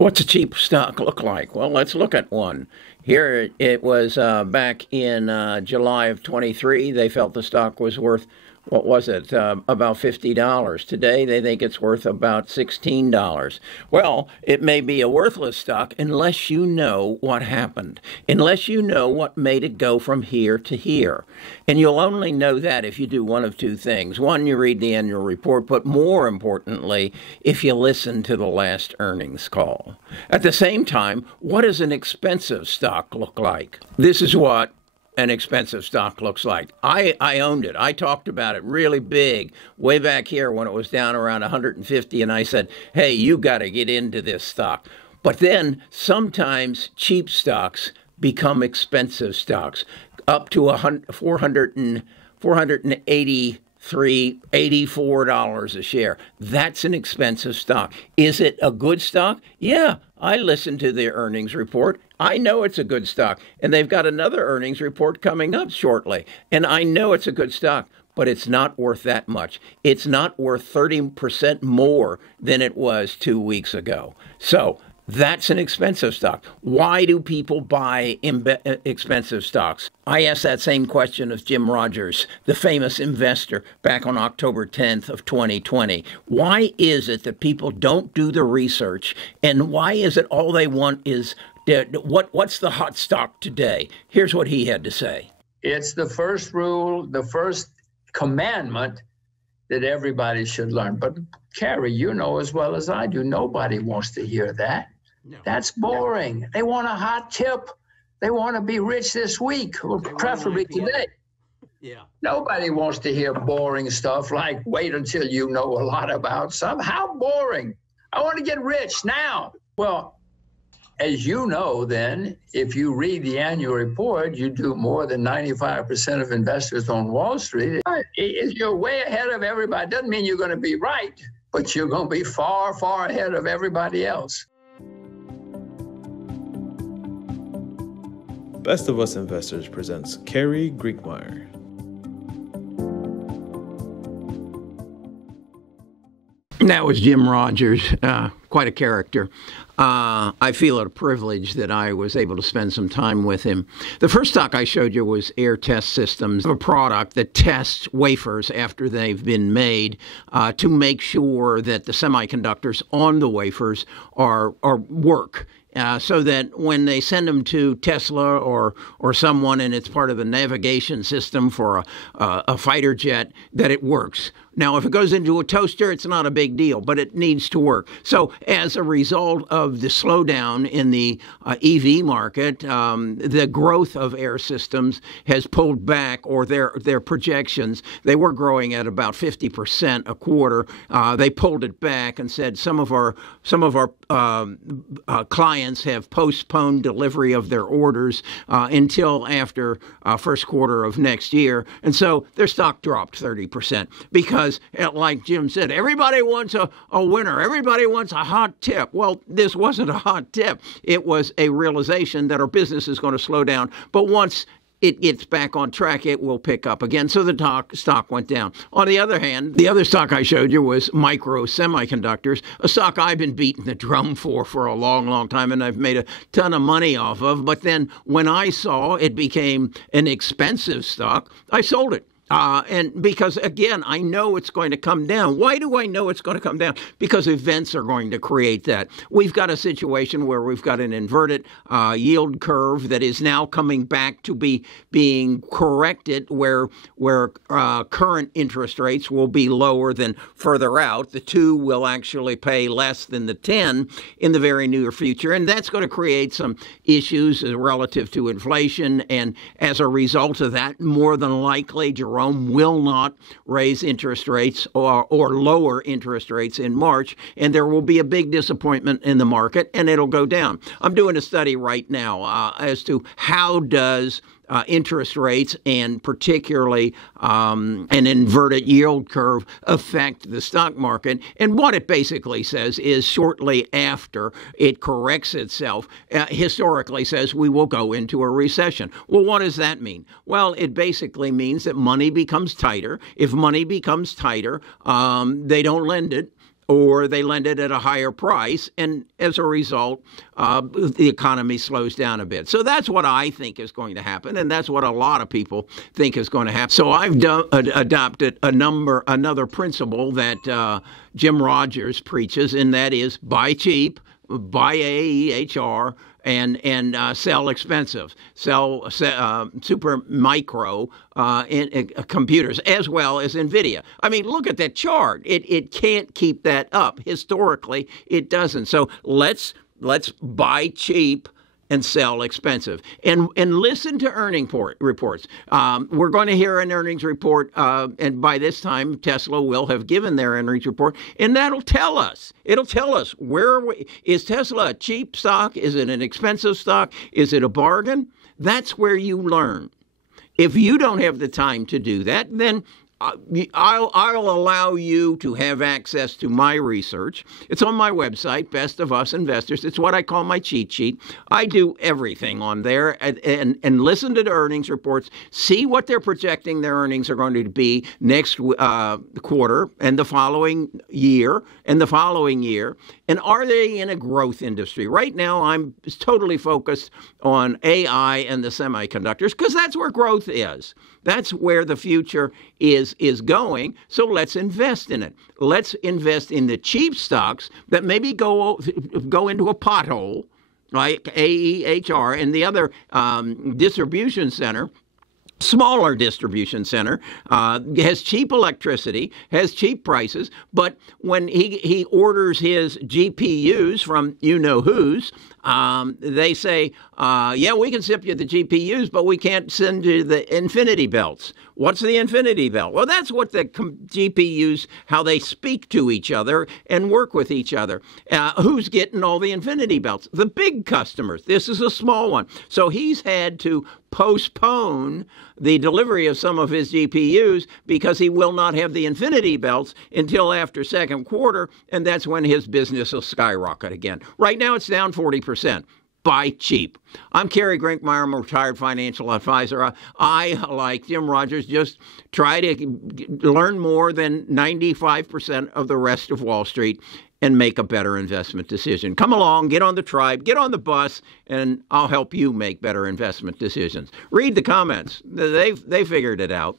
What's a cheap stock look like? Well, let's look at one. Here it was back in July of 23. They felt the stock was worth, what was it, about $50. Today, they think it's worth about $16. Well, it may be a worthless stock unless you know what happened, unless you know what made it go from here to here. And you'll only know that if you do one of two things. One, you read the annual report, but more importantly, if you listen to the last earnings call. At the same time, what does an expensive stock look like? This is what an expensive stock looks like. I owned it. I talked about it really big way back here when it was down around 150, and I said, hey, you got to get into this stock. But then sometimes cheap stocks become expensive stocks, up to $484 a share. That's an expensive stock. Is it a good stock? Yeah, I listened to their earnings report. I know it's a good stock. And they've got another earnings report coming up shortly. And I know it's a good stock, but it's not worth that much. It's not worth 30% more than it was 2 weeks ago. So that's an expensive stock. Why do people buy expensive stocks? I asked that same question of Jim Rogers, the famous investor, back on October 10th of 2020. Why is it that people don't do the research? And why is it all they want is, what's the hot stock today? Here's what he had to say. It's the first rule, the first commandment that everybody should learn. But Kerry, you know as well as I do, nobody wants to hear that. No. That's boring. No. They want a hot tip. They want to be rich this week, or preferably today. Yeah. Nobody wants to hear boring stuff like wait until you know a lot about something. How boring. I want to get rich now. Well, as you know, then, if you read the annual report, you do more than 95% of investors on Wall Street. You're way ahead of everybody. Doesn't mean you're going to be right, but you're going to be far, far ahead of everybody else. Best of Us Investors presents Kerry Griegmeyer. That was Jim Rogers, quite a character. I feel it a privilege that I was able to spend some time with him. The first stock I showed you was Air Test Systems, a product that tests wafers after they've been made to make sure that the semiconductors on the wafers are work. So that when they send them to Tesla or someone and it's part of the navigation system for a fighter jet, that it works. Now, if it goes into a toaster, it's not a big deal, but it needs to work. So as a result of the slowdown in the EV market, the growth of Air Systems has pulled back, or their projections. They were growing at about 50% a quarter. They pulled it back and said some of our clients have postponed delivery of their orders until after first quarter of next year. And so their stock dropped 30% because, like Jim said, everybody wants a winner. Everybody wants a hot tip. Well, this wasn't a hot tip. It was a realization that our business is going to slow down. But once it gets back on track, it will pick up again. So the stock went down. On the other hand, the other stock I showed you was Micro Semiconductors, a stock I've been beating the drum for a long, long time, and I've made a ton of money off of. But then when I saw it became an expensive stock, I sold it. And because, again, I know it's going to come down. Why do I know it's going to come down? Because events are going to create that. We've got a situation where we've got an inverted yield curve that is now coming back to being corrected, where current interest rates will be lower than further out. The 2 will actually pay less than the 10 in the very near future. And that's going to create some issues relative to inflation. And as a result of that, more than likely, Jerome will not raise interest rates or lower interest rates in March, and there will be a big disappointment in the market, and it'll go down. I'm doing a study right now as to how does interest rates and particularly an inverted yield curve affect the stock market. And what it basically says is shortly after it corrects itself, historically says we will go into a recession. Well, what does that mean? Well, it basically means that money becomes tighter. If money becomes tighter, they don't lend it. or they lend it at a higher price, and as a result, the economy slows down a bit. So that's what I think is going to happen, and that's what a lot of people think is going to happen. So I've adopted another principle that Jim Rogers preaches, and that is buy cheap, buy AEHR, and sell expensive, sell super micro in computers, as well as NVIDIA. I mean, look at that chart. It can't keep that up. Historically, it doesn't. So let's buy cheap and sell expensive, and listen to earning reports. We're going to hear an earnings report, and by this time, Tesla will have given their earnings report, and that'll tell us. It'll tell us is Tesla a cheap stock? Is it an expensive stock? Is it a bargain? That's where you learn. If you don't have the time to do that, then I'll allow you to have access to my research. It's on my website, Best of Us Investors. It's what I call my cheat sheet. I do everything on there and listen to the earnings reports, see what they're projecting their earnings are going to be next quarter and the following year and the following year. And are they in a growth industry? Right now, I'm totally focused on AI and the semiconductors because that's where growth is. That's where the future is going. So let's invest in it. Let's invest in the cheap stocks that maybe go into a pothole, like AEHR and the other distribution center. Smaller distribution center, has cheap electricity, has cheap prices, but when he orders his GPUs from you-know-whos, they say, yeah, we can ship you the GPUs, but we can't send you the infinity belts. What's the infinity belt? Well, that's what the GPUs, how they speak to each other and work with each other. Who's getting all the infinity belts? The big customers. This is a small one. So he's had to postpone the delivery of some of his GPUs because he will not have the infinity belts until after second quarter, and that's when his business will skyrocket again. Right now, it's down 40%. Buy cheap. I'm Kerry Grinkmeyer. I'm a retired financial advisor. I, like Jim Rogers, just try to learn more than 95% of the rest of Wall Street and make a better investment decision. Come along, get on the tribe, get on the bus, and I'll help you make better investment decisions. Read the comments. They figured it out.